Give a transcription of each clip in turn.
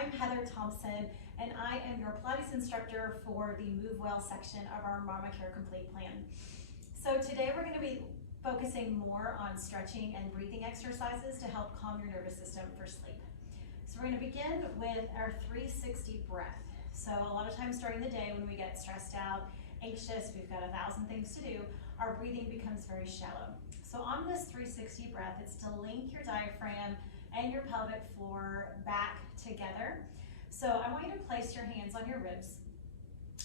I'm Heather Thompson, and I am your Pilates instructor for the Move Well section of our Mama Care Complete plan. So today we're going to be focusing more on stretching and breathing exercises to help calm your nervous system for sleep. So we're going to begin with our 360 breath. So a lot of times during the day when we get stressed out, anxious, we've got 1,000 things to do, our breathing becomes very shallow. So on this 360 breath, it's to link your diaphragm and your pelvic floor back together. So I want you to place your hands on your ribs.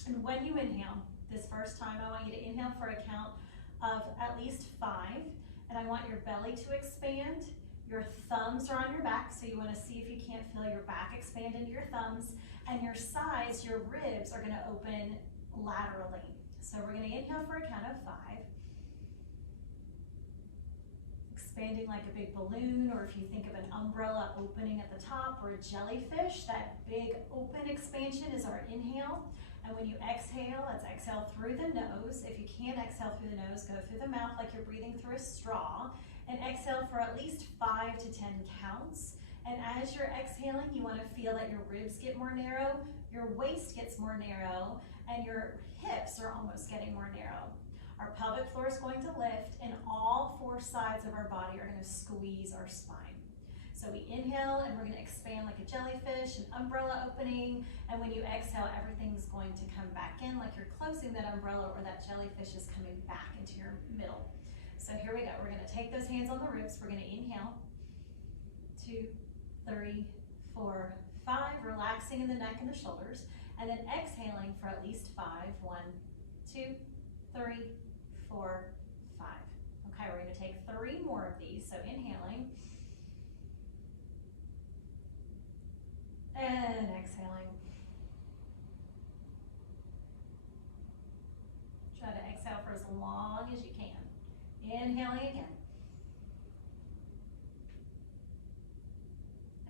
And when you inhale, this first time, I want you to inhale for a count of at least 5. And I want your belly to expand. Your thumbs are on your back, so you want to see if you can't feel your back expand into your thumbs. And your sides, your ribs, are going to open laterally. So we're going to inhale for a count of 5. Expanding like a big balloon, or if you think of an umbrella opening at the top, or a jellyfish, that big open expansion is our inhale. And when you exhale, let's exhale through the nose. If you can't exhale through the nose, go through the mouth like you're breathing through a straw, and exhale for at least 5 to 10 counts. And as you're exhaling, you want to feel that your ribs get more narrow, your waist gets more narrow, and your hips are almost getting more narrow. Our pelvic floor is going to lift, and all 4 sides of our body are going to squeeze our spine. So we inhale, and we're going to expand like a jellyfish, an umbrella opening, and when you exhale, everything's going to come back in like you're closing that umbrella, or that jellyfish is coming back into your middle. So here we go. We're going to take those hands on the ribs. We're going to inhale. 2, 3, 4, 5, relaxing in the neck and the shoulders, and then exhaling for at least 5. 1, 2, 3, 4, 5. Okay, we're going to take 3 more of these. So inhaling and exhaling. Try to exhale for as long as you can. Inhaling again.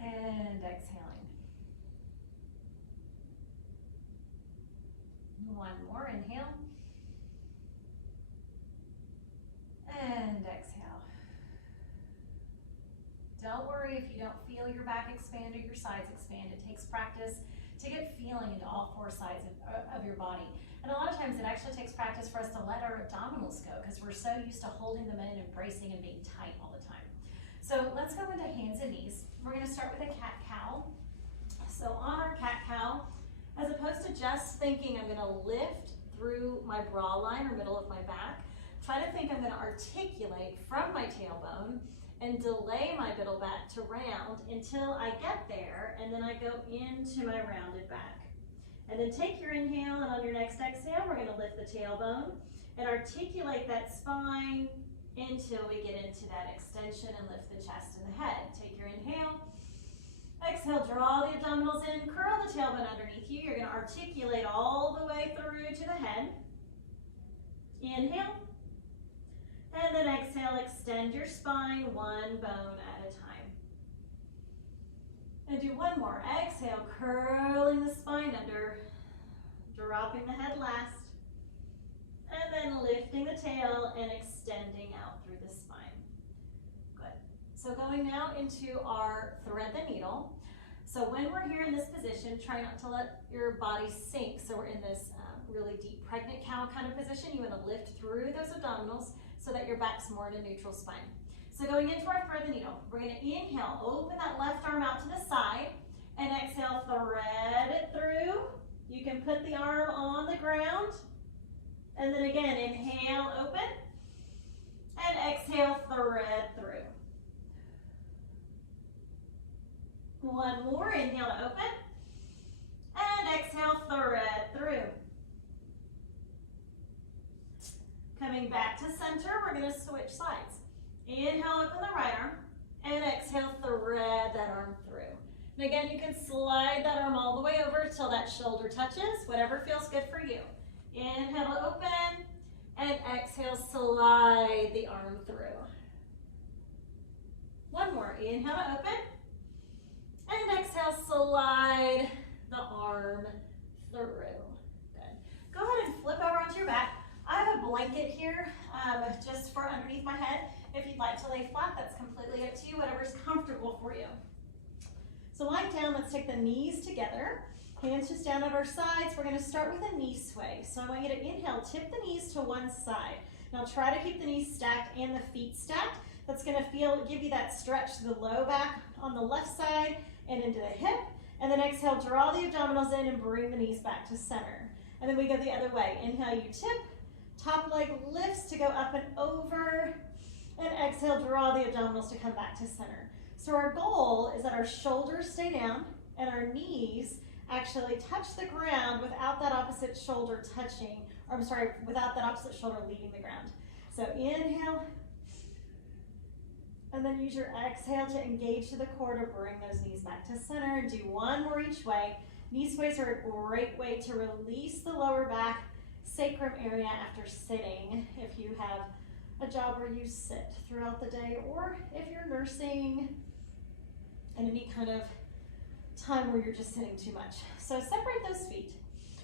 And exhaling. 1 more, inhale. And exhale. Don't worry if you don't feel your back expand or your sides expand. It takes practice to get feeling into all 4 sides of your body. And a lot of times it actually takes practice for us to let our abdominals go, because we're so used to holding them in and bracing and being tight all the time. So let's go into hands and knees. We're going to start with a cat-cow. So on our cat-cow, as opposed to just thinking I'm going to lift through my bra line or middle of my back, try to think I'm going to articulate from my tailbone and delay my middle back to round until I get there, and then I go into my rounded back. And then take your inhale, and on your next exhale, we're going to lift the tailbone and articulate that spine until we get into that extension and lift the chest and the head. Take your inhale. Exhale, draw the abdominals in, curl the tailbone underneath you. You're going to articulate all the way through to the head. Inhale. And then exhale, extend your spine 1 bone at a time. And do 1 more. Exhale, curling the spine under, dropping the head last, and then lifting the tail and extending out through the spine. Good. So going now into our thread the needle. So when we're here in this position, try not to let your body sink. So we're in this really deep pregnant cow kind of position. You want to lift through those abdominals so that your back's more in a neutral spine. So going into our thread the needle, we're going to inhale, open that left arm out to the side, and exhale, thread it through. You can put the arm on the ground, and then again, inhale, open, and exhale, thread through. 1 more, inhale to open, and exhale, thread through. Coming back to center, we're going to switch sides. Inhale, open the right arm, and exhale, thread that arm through. And again, you can slide that arm all the way over till that shoulder touches, whatever feels good for you. Inhale to open, and exhale, slide the arm through. 1 more, inhale to open, and exhale, slide the arm through. Good. Go ahead and flip over onto your back. I have a blanket here just for underneath my head. If you'd like to lay flat, that's completely up to you, whatever's comfortable for you. So lying down, let's take the knees together. Hands just down at our sides. We're going to start with a knee sway. So I want you to inhale, tip the knees to one side. Now try to keep the knees stacked and the feet stacked. That's going to give you that stretch to the low back on the left side and into the hip. And then exhale, draw the abdominals in and bring the knees back to center. And then we go the other way. Inhale, you tip. Top leg lifts to go up and over. And exhale, draw the abdominals to come back to center. So our goal is that our shoulders stay down and our knees actually touch the ground without that opposite shoulder touching, or I'm sorry, without that opposite shoulder leaving the ground. So inhale, and then use your exhale to engage to the core to bring those knees back to center, and do one more each way. Knee sways are a great way to release the lower back sacrum area after sitting, if you have a job where you sit throughout the day, or if you're nursing in any kind of time where you're just sitting too much. So separate those feet.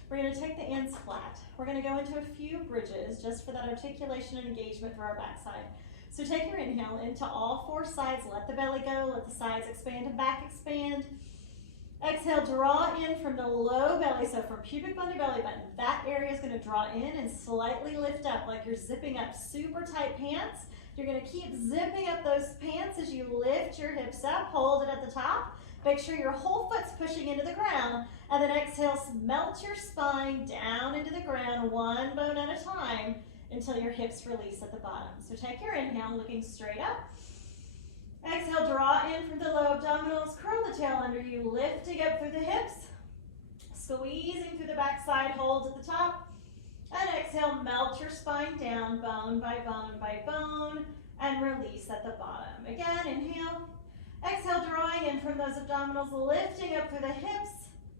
We're going to take the hands flat. We're going to go into a few bridges just for that articulation and engagement through our backside. So take your inhale into all four sides. Let the belly go. Let the sides expand and back expand. Exhale, draw in from the low belly, so from pubic bone to belly button. That area is going to draw in and slightly lift up like you're zipping up super tight pants. You're going to keep zipping up those pants as you lift your hips up. Hold it at the top. Make sure your whole foot's pushing into the ground. And then exhale, melt your spine down into the ground, one bone at a time, until your hips release at the bottom. So take your inhale, looking straight up. Exhale, draw in from the low abdominals, curl the tail under you, lifting up through the hips, squeezing through the backside, hold at the top, and exhale, melt your spine down, bone by bone by bone, and release at the bottom. Again, inhale, exhale, drawing in from those abdominals, lifting up through the hips,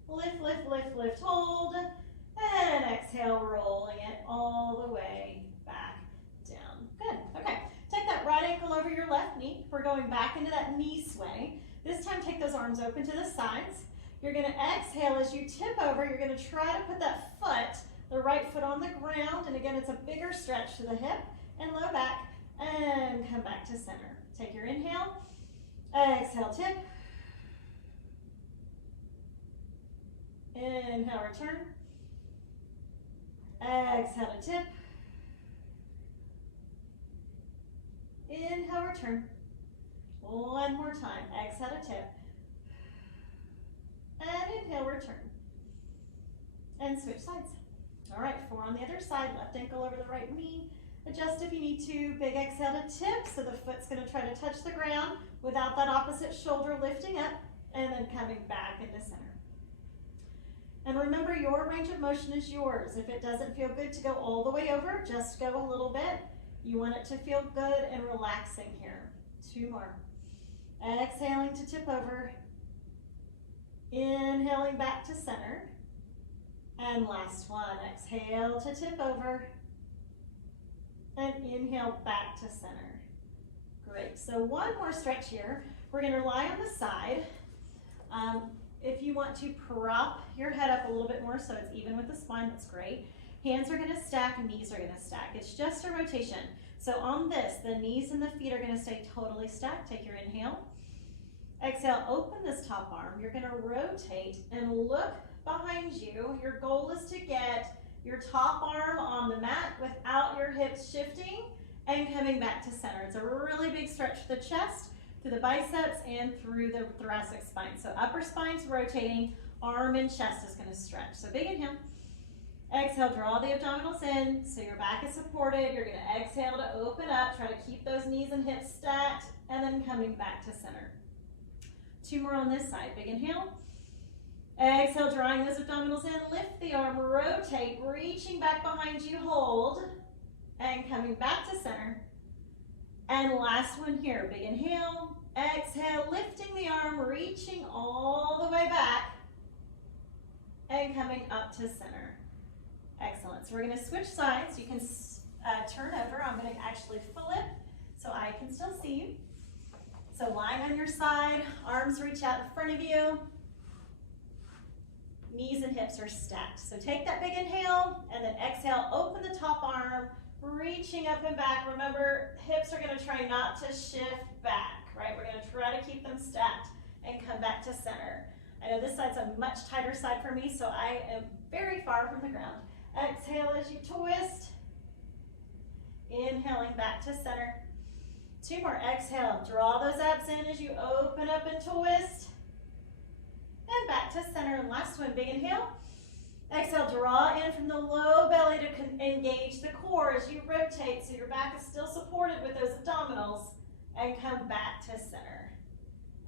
lift, lift, lift, lift, hold, and exhale, rolling it all the way back down. Good, okay. Take that right ankle over your left knee. We're going back into that knee sway. This time take those arms open to the sides. You're going to exhale as you tip over. You're going to try to put that foot, the right foot on the ground. And again, it's a bigger stretch to the hip and low back. And come back to center. Take your inhale. Exhale, tip. Inhale, return. Exhale to tip. Inhale, return. One more time. Exhale to tip. And inhale, return. And switch sides. All right, 4 on the other side. Left ankle over the right knee. Adjust if you need to. Big exhale to tip, so the foot's going to try to touch the ground without that opposite shoulder lifting up, and then coming back into center. And remember, your range of motion is yours. If it doesn't feel good to go all the way over, just go a little bit. You want it to feel good and relaxing here. 2 more. Exhaling to tip over. Inhaling back to center. And last one. Exhale to tip over. And inhale back to center. Great. So one more stretch here. We're going to lie on the side. If you want to prop your head up a little bit more so it's even with the spine, that's great. Hands are going to stack, knees are going to stack. It's just a rotation. So on this, the knees and the feet are going to stay totally stacked. Take your inhale. Exhale, open this top arm. You're going to rotate and look behind you. Your goal is to get your top arm on the mat without your hips shifting and coming back to center. It's a really big stretch to the chest, through the biceps, and through the thoracic spine. So upper spine's rotating, arm and chest is going to stretch. So big inhale. Exhale, draw the abdominals in so your back is supported. You're going to exhale to open up. Try to keep those knees and hips stacked, and then coming back to center. 2 more on this side. Big inhale. Exhale, drawing those abdominals in. Lift the arm, rotate, reaching back behind you, hold, and coming back to center. And last one here. Big inhale. Exhale, lifting the arm, reaching all the way back, and coming up to center. Excellent. So we're going to switch sides. You can turn over. I'm going to actually flip so I can still see you. So lying on your side, arms reach out in front of you. Knees and hips are stacked. So take that big inhale and then exhale, open the top arm, reaching up and back. Remember, hips are going to try not to shift back, right? We're going to try to keep them stacked and come back to center. I know this side's a much tighter side for me, so I am very far from the ground. Exhale as you twist. Inhaling back to center. 2 more, exhale. Draw those abs in as you open up and twist. And back to center, and last one, big inhale. Exhale, draw in from the low belly to engage the core as you rotate so your back is still supported with those abdominals, and come back to center.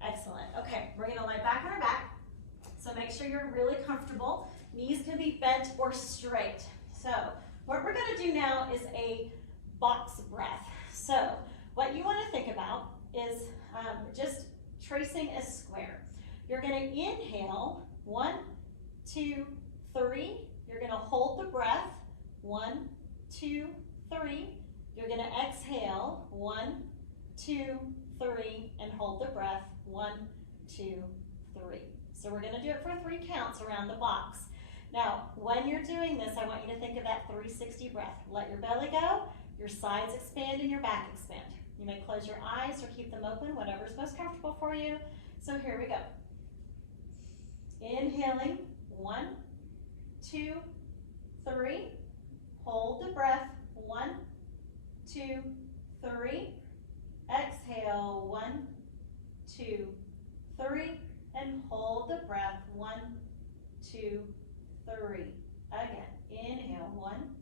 Excellent. Okay, we're gonna lay back on our back. So make sure you're really comfortable. Knees can be bent or straight. So what we're gonna do now is a box breath. So what you wanna think about is just tracing a square. You're gonna inhale, 1, 2, 3. You're gonna hold the breath, 1, 2, 3. You're gonna exhale, 1, 2, 3, and hold the breath, 1, 2, 3. So we're gonna do it for 3 counts around the box. Now, when you're doing this, I want you to think of that 360 breath. Let your belly go, your sides expand, and your back expand. You may close your eyes or keep them open, whatever's most comfortable for you. So here we go. Inhaling, 1, 2, 3. Hold the breath, 1, 2, 3. Exhale, 1, 2, 3. And hold the breath, 1, 2, 3. Again, inhale, 1,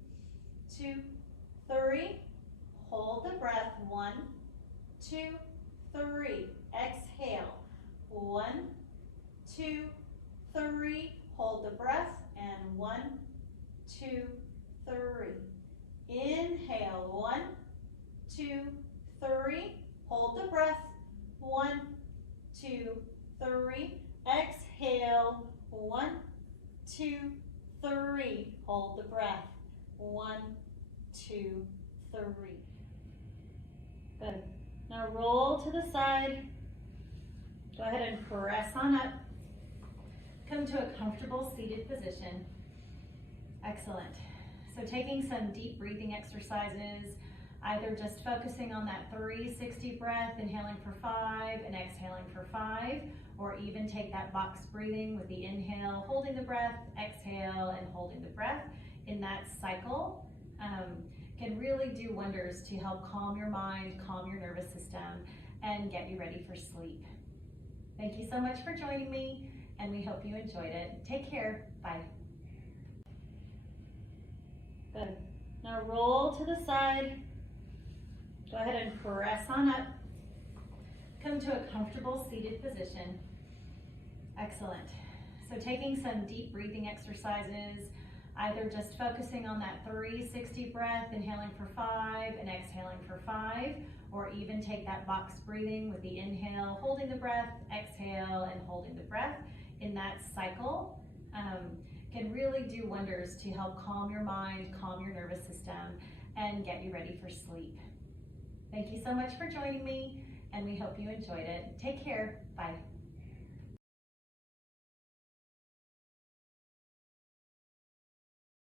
2, 3. Hold the breath, 1, 2, 3. Exhale, 1, 2, 3. Hold the breath, and 1, 2, 3. Inhale, 1, 2, 3. Hold the breath, 1, 2, 3. Exhale, 1, 2, 3. Hold the breath, 1, 2, 3. Good. Now roll to the side. Go ahead and press on up. Come to a comfortable seated position. Excellent. So taking some deep breathing exercises, either just focusing on that 360 breath, inhaling for 5 and exhaling for 5, or even take that box breathing with the inhale, holding the breath, exhale, and holding the breath in that cycle. Can really do wonders to help calm your mind, calm your nervous system, and get you ready for sleep. Thank you so much for joining me, and we hope you enjoyed it. Take care. Bye. Good. Now roll to the side. Go ahead and press on up. Come to a comfortable seated position. Excellent. So taking some deep breathing exercises, either just focusing on that 360 breath, inhaling for 5 and exhaling for 5, or even take that box breathing with the inhale, holding the breath, exhale, and holding the breath in that cycle. Can really do wonders to help calm your mind, calm your nervous system, and get you ready for sleep. Thank you so much for joining me, and we hope you enjoyed it. Take care. Bye.